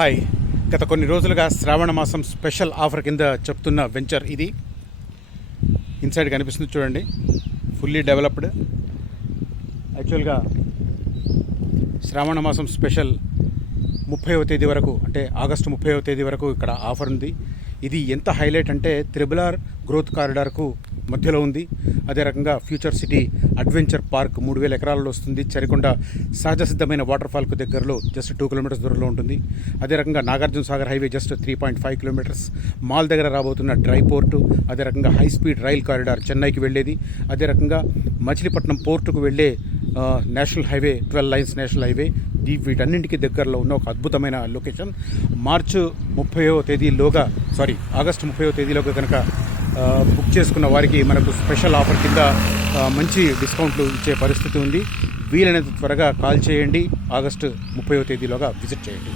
Hi, గత కొన్ని రోజులుగా శ్రావణ మాసం స్పెషల్ ఆఫర్ కింద చెప్తున్న వెంచర్ ఇది. ఇన్సైడ్ కనిపిస్తుంది చూడండి, ఫుల్లీ డెవలప్డ్. యాక్చువల్గా శ్రావణ మాసం స్పెషల్ 30వ తేదీ వరకు, అంటే ఆగస్టు 30వ తేదీ వరకు ఇక్కడ ఆఫర్ ఉంది. ఇది ఎంత హైలైట్ అంటే త్రిబుల్ గ్రోత్ కారిడార్కు మధ్యలో ఉంది. అదే రకంగా ఫ్యూచర్ సిటీ అడ్వెంచర్ పార్క్ 3000 ఎకరాలలో వస్తుంది. చరికొండ సహజ సిద్ధమైన వాటర్ ఫాల్కు దగ్గరలో జస్ట్ 2 కిలోమీటర్స్ దూరంలో ఉంటుంది. అదే రకంగా Nagarjuna Sagar highway just 3.5 kilometres. Mall దగ్గర రాబోతున్న డ్రై పోర్టు, అదే రకంగా హై స్పీడ్ రైల్ కారిడార్ చెన్నైకి వెళ్ళేది. అదే రకంగా మచిలీపట్నం పోర్టుకు వెళ్ళే national highway 12 lines national highway, వీటన్నింటికి దగ్గరలో ఉన్న ఒక అద్భుతమైన లొకేషన్. ఆగస్టు 30వ తేదీలోగా కనుక బుక్ చేసుకున్న వారికి మనకు స్పెషల్ ఆఫర్ కింద మంచి డిస్కౌంట్లు ఇచ్చే పరిస్థితి ఉంది. వీలైనంత త్వరగా కాల్ చేయండి. ఆగస్టు 30వ తేదీలోగా విజిట్ చేయండి.